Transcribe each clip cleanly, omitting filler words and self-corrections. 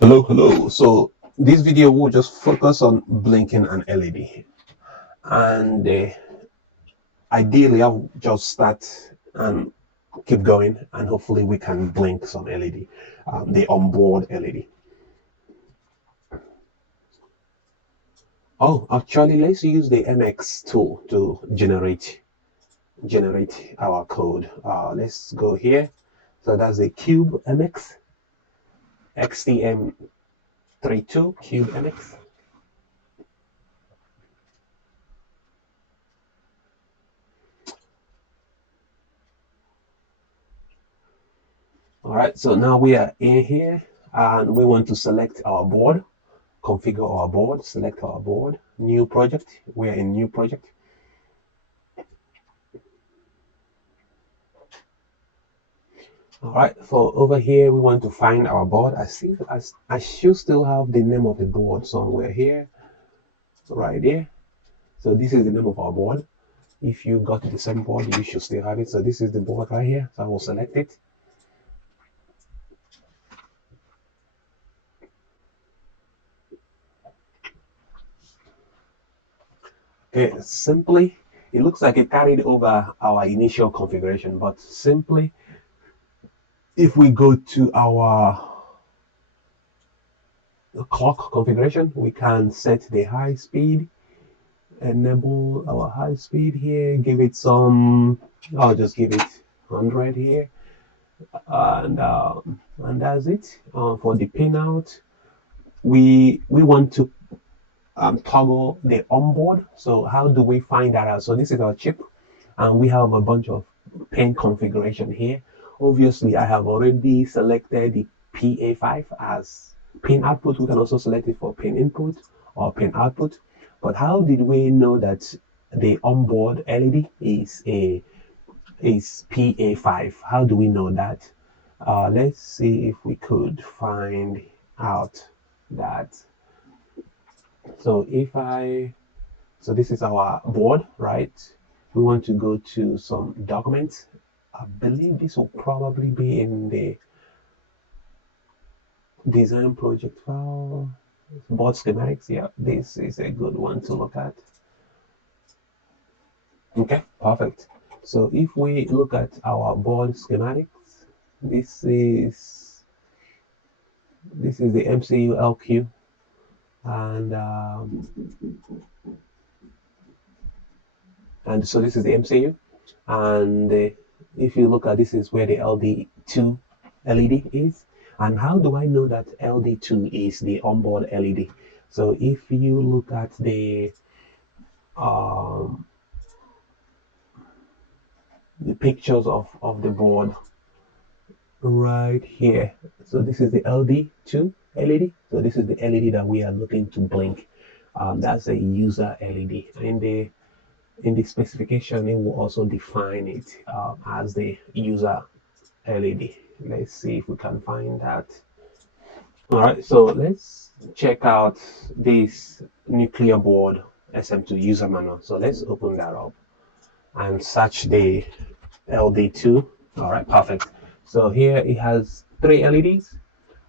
Hello. So this video will just focus on blinking an LED, and ideally I'll just start and keep going, and hopefully we can blink some LED, the onboard LED. Oh, actually, let's use the MX tool to generate our code. Let's go here. So that's the Cube MX, STM32 Cube MX. All right, so now we are in here and we want to select our board, configure our board, select our board, new project. We are in new project. All right, so over here we want to find our board. I should still have the name of the board somewhere here, right there. So this is the name of our board. If you got the same board, you should still have it. So this is the board right here. So I will select it. Okay, simply, it looks like it carried over our initial configuration, but simply, if we go to our clock configuration, we can set the high speed, enable our high speed here, give it some, I'll just give it 100 here, and that's it. For the pinout, we want to toggle the onboard. So how do we find that out? So this is our chip, and we have a bunch of pin configuration here. Obviously, I have already selected the PA5 as pin output. We can also select it for pin input or pin output. But how did we know that the onboard LED is PA5? How do we know that? Let's see if we could find out that. So so this is our board, right? We want to go to some documents. I believe this will probably be in the design project file, board schematics. Yeah, this is a good one to look at. Okay, perfect. So if we look at our board schematics, this is the MCU LQ, and so this is the MCU, and if you look at, this is where the LD2 LED is. And how do I know that LD2 is the onboard LED? So if you look at the pictures of the board right here, so this is the LD2 LED. So this is the LED that we are looking to blink. That's a user LED. In the specification, it will also define it as the user LED. Let's see if we can find that. All right, so let's check out this Nucleo board SM2 user manual. So let's open that up and search the LD2. All right, perfect. So here it has 3 LEDs.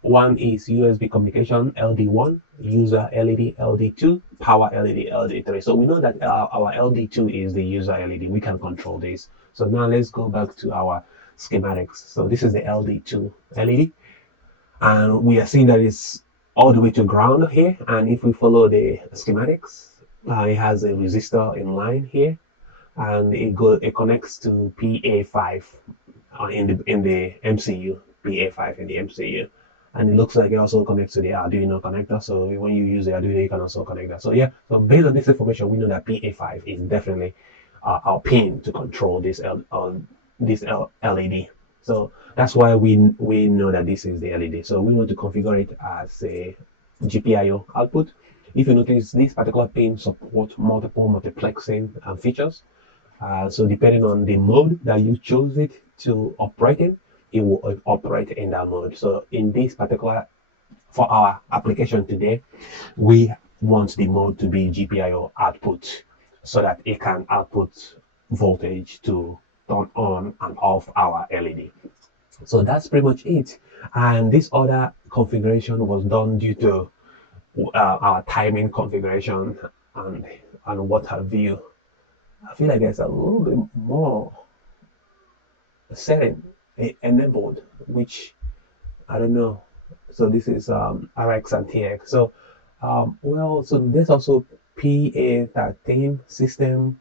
One is USB communication, LD1, user LED, LD2, power LED, LD3. So we know that our LD2 is the user LED. We can control this. So now let's go back to our schematics. So this is the LD2 LED, and we are seeing that it's all the way to ground here. And if we follow the schematics, it has a resistor in line here, and it connects to PA5 in the MCU, PA5 in the MCU. And it looks like it also connects to the Arduino connector. So when you use the Arduino, you can also connect that. So yeah, so based on this information, we know that PA5 is definitely our pin to control this LED. So that's why we know that this is the LED. So we want to configure it as a GPIO output. If you notice, this particular pin supports multiple multiplexing features. So depending on the mode that you chose it to operate in, it will operate in that mode. So in this particular, for our application today, we want the mode to be GPIO output, so that it can output voltage to turn on and off our LED. So that's pretty much it. And this other configuration was done due to our timing configuration and what have you. I feel like there's a little bit more setting enabled, which I don't know. So this is RX and TX. So well, so there's also PA13 system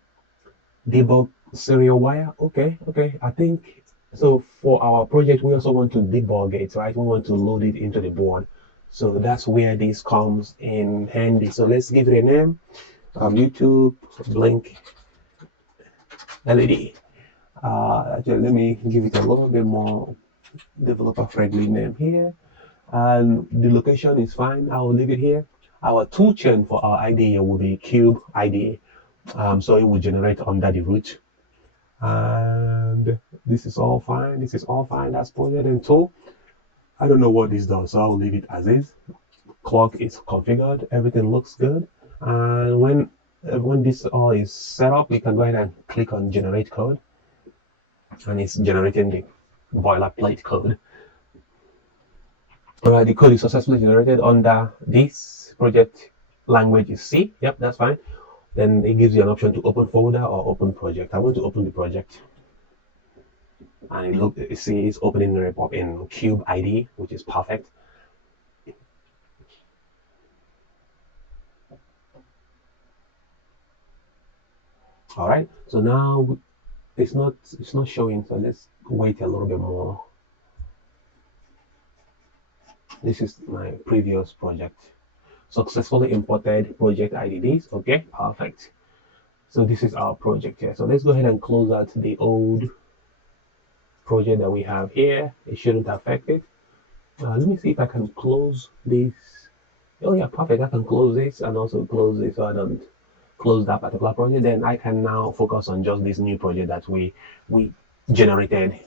debug serial wire. Okay. I think so. For our project, we also want to debug it, right? We want to load it into the board. So that's where this comes in handy. So let's give it a name. YouTube Blink LED. Actually, let me give it a little bit more developer-friendly name here. And the location is fine. I will leave it here. Our toolchain for our IDE will be Cube IDE. So it will generate under the root. And this is all fine. This is all fine. That's project and tool. I don't know what this does, so I'll leave it as is. Clock is configured. Everything looks good. And when this all is set up, we can go ahead and click on generate code, and it's generating the boilerplate code. All right, the code is successfully generated under this project language is C. Yep, that's fine. Then it gives you an option to open folder or open project. I want to open the project, and it says opening report in Cube ID, which is perfect. All right, so now it's not showing, so let's wait a little bit more. This is my previous project. Successfully imported project IDs. Okay, perfect. So this is our project here. So let's go ahead and close out the old project that we have here. It shouldn't affect it. Let me see if I can close this. Oh yeah, perfect. I can close this and also close this so I don't close that particular project. Then I can now focus on just this new project that we generated.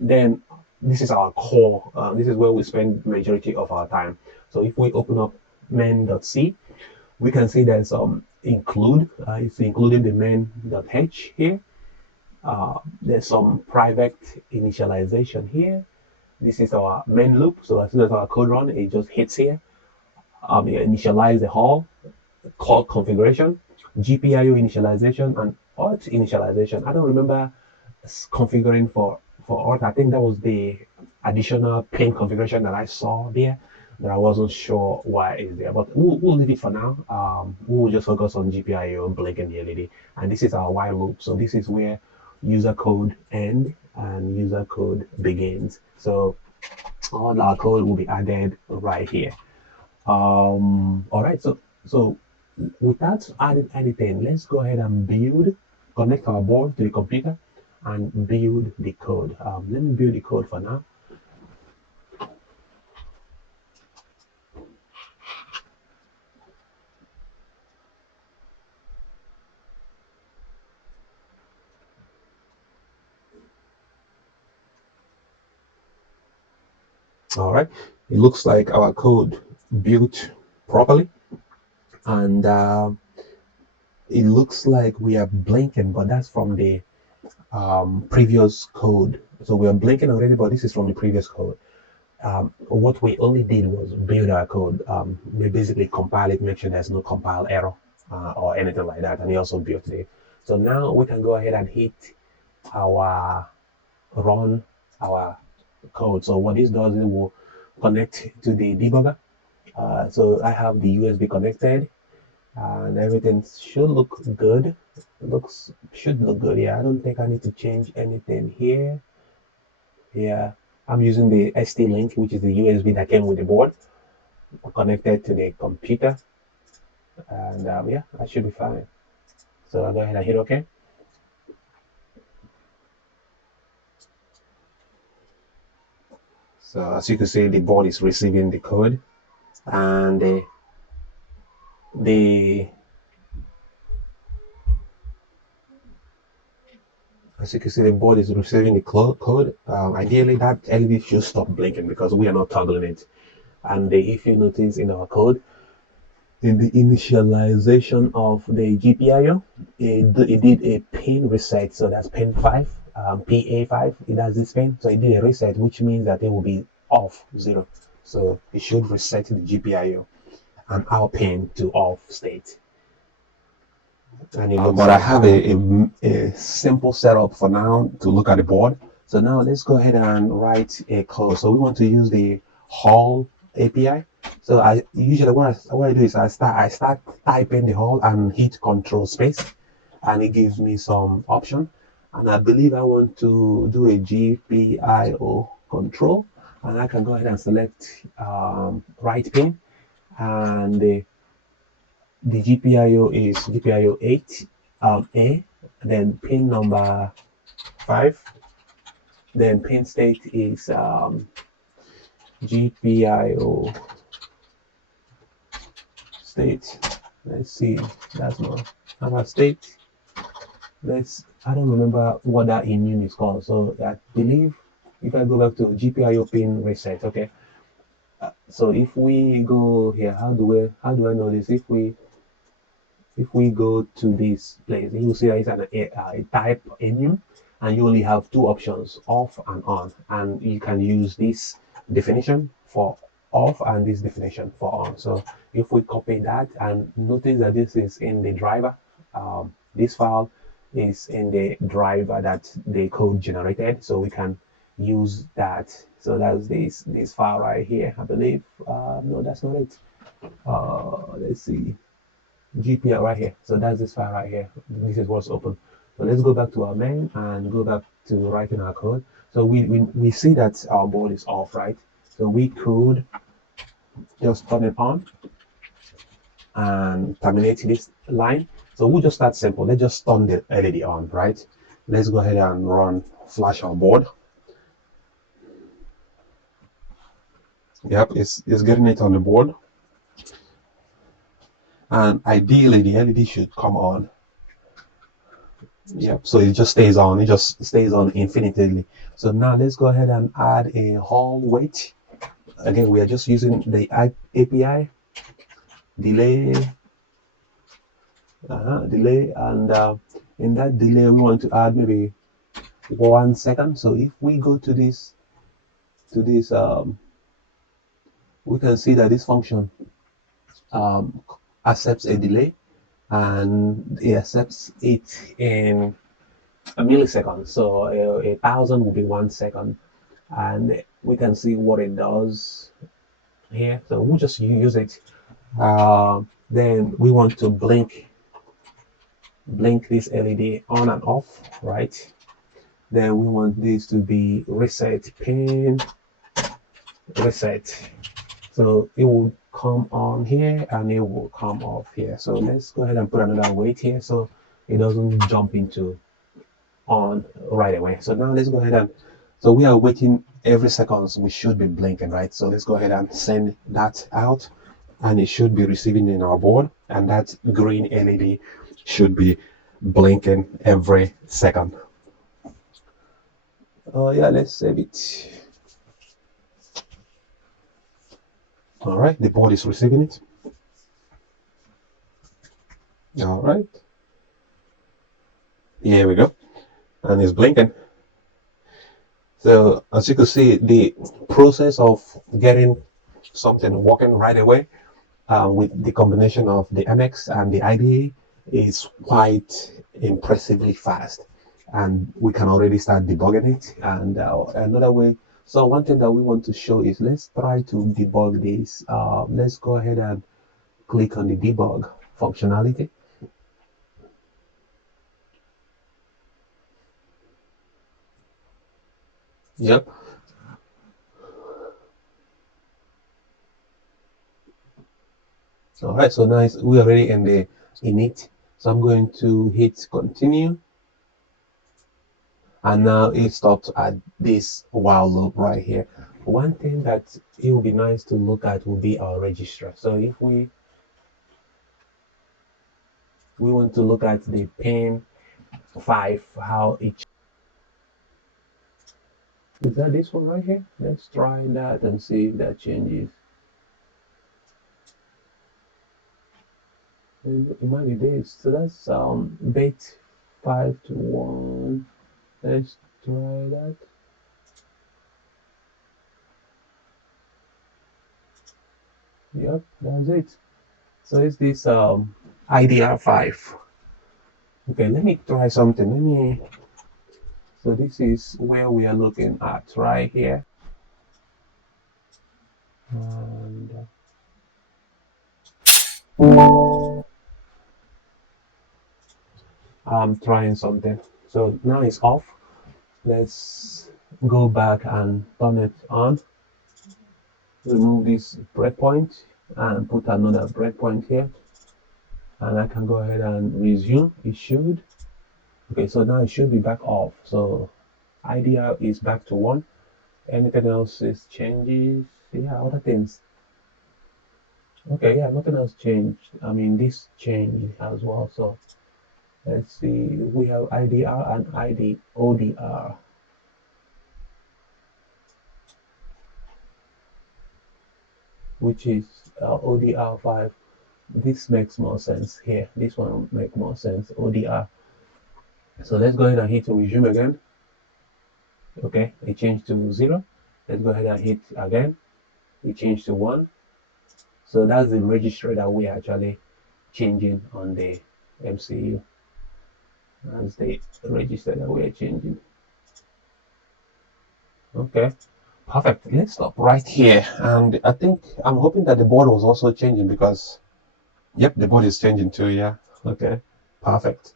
Then this is our core. This is where we spend majority of our time. So if we open up main.c, we can see there's include. It's including the main.h here. There's some private initialization here. This is our main loop. So as soon as our code run, it just hits here. Initialize the whole clock configuration, GPIO initialization, and auth initialization. I don't remember configuring for auth. I think that was the additional pin configuration that I saw there that I wasn't sure why it's there, but we'll leave it for now. We'll just focus on GPIO, blink, and the LED. And this is our while loop. So this is where user code ends and user code begins. So all our code will be added right here. All right, so without adding anything, let's go ahead and connect our board to the computer and build the code. Let me build the code for now. All right, it looks like our code built properly, and it looks like we are blinking, but that's from the previous code. So we are blinking already, but this is from the previous code. What we only did was build our code. We basically compile it, make sure there's no compile error or anything like that, and we also built it. So now we can go ahead and hit run our code. So what this does, it will connect to the debugger. So I have the USB connected, and everything should look good. Should look good. Yeah, I don't think I need to change anything here. Yeah, I'm using the ST link, which is the USB that came with the board, connected to the computer, and yeah, I should be fine. So I'll go ahead and hit OK. So as you can see, the board is receiving the code, and as you can see, the board is receiving the code. Ideally, that LED should stop blinking because we are not toggling it. And if you notice in our code, in the initialization of the GPIO, it did a pin reset. So that's pin 5. PA5, it has this pin, so it did a reset, which means that it will be off 0. So it should reset the GPIO and our pin to off state. And it looks but like I have a simple setup for now to look at the board. So now let's go ahead and write a code. So we want to use the Hall API. So I usually what I do is I start typing the Hall and hit Control Space, and it gives me some option. And I believe I want to do a GPIO control, and I can go ahead and select right pin, and the GPIO is GPIO 8 A, then pin number 5, then pin state is GPIO state. Let's see, that's not our state. I don't remember what that immune is called. So I believe if I go back to GPIO pin reset, okay. So if we go here, how do I know this? If we go to this place, you will see that it's a type immune, and you only have 2 options, off and on, and you can use this definition for off and this definition for on. So if we copy that, and notice that this is in the driver, this file is in the driver that the code generated, so we can use that. So that's this file right here, I believe. No, that's not it. Let's see, GPL right here. So that's this file right here. This is what's open. So let's go back to our main and go back to writing our code. So we see that our board is off, right? So we could just turn it on and terminate this line. So we'll just start simple. Let's just turn the LED on, right? Let's go ahead and run flash our board. Yep, it's getting it on the board. And ideally the LED should come on. Yep, so it just stays on. It just stays on infinitely. So now let's go ahead and add a Hall weight. Again, we are just using the API delay, and in that delay we want to add maybe 1 second. So if we go to this we can see that this function accepts a delay, and it accepts it in a millisecond. So 1,000 will be 1 second, and we can see what it does here. So we'll just use it. Then we want to blink this LED on and off, right? Then we want this to be reset pin reset. So it will come on here and it will come off here. So let's go ahead and put another weight here so it doesn't jump into on right away. So now let's go ahead and, so we are waiting every second, we should be blinking, right? So let's go ahead and send that out, and it should be receiving in our board, and that green LED should be blinking every second. Oh yeah, let's save it. All right, the board is receiving it. All right, here we go, and it's blinking. So as you can see, the process of getting something working right away with the combination of the MX and the IDE is quite impressively fast, and we can already start debugging it. And another way, so one thing that we want to show is, let's try to debug this. Let's go ahead and click on the debug functionality. Yep. All right, so now we're already in it. So I'm going to hit continue, and now it stopped at this while loop right here. One thing that it would be nice to look at will be our register. So if we want to look at the pin 5, how it is. That this one right here? Let's try that and see if that changes. It might be this. So that's bit 5 to 1. Let's try that. Yep, that's it. So it's this IDR5. Okay, let me try something. So this is where we are looking at right here. And I'm trying something. So now it's off. Let's go back and turn it on. Remove this breakpoint and put another breakpoint here. And I can go ahead and resume. It should. Okay, so now it should be back off. So IDR is back to 1. Anything else is changes? Yeah, other things. Okay, yeah, nothing else changed. I mean, this changed as well. So let's see. We have IDR and ODR, which is ODR5. This makes more sense here. This one will make more sense. ODR. So let's go ahead and hit resume again. Okay, it changed to 0. Let's go ahead and hit again. It changed to 1. So that's the registry that we are actually changing on the MCU. That's the register that we are changing. Okay, perfect. Let's stop right here. And I think I'm hoping that the board was also changing because, yep, the board is changing too. Yeah. Okay, perfect.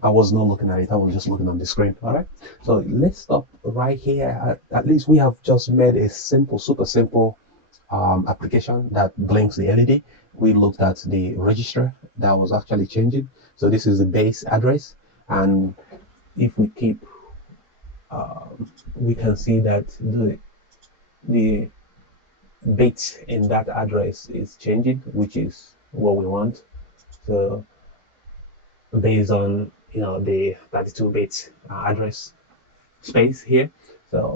I was not looking at it. I was just looking on the screen. All right. So let's stop right here. At least we have just made a simple, super simple application that blinks the LED. We looked at the register that was actually changing. So this is the base address. And if we keep, we can see that the bit in that address is changing, which is what we want. So based on the 32-bit address space here. So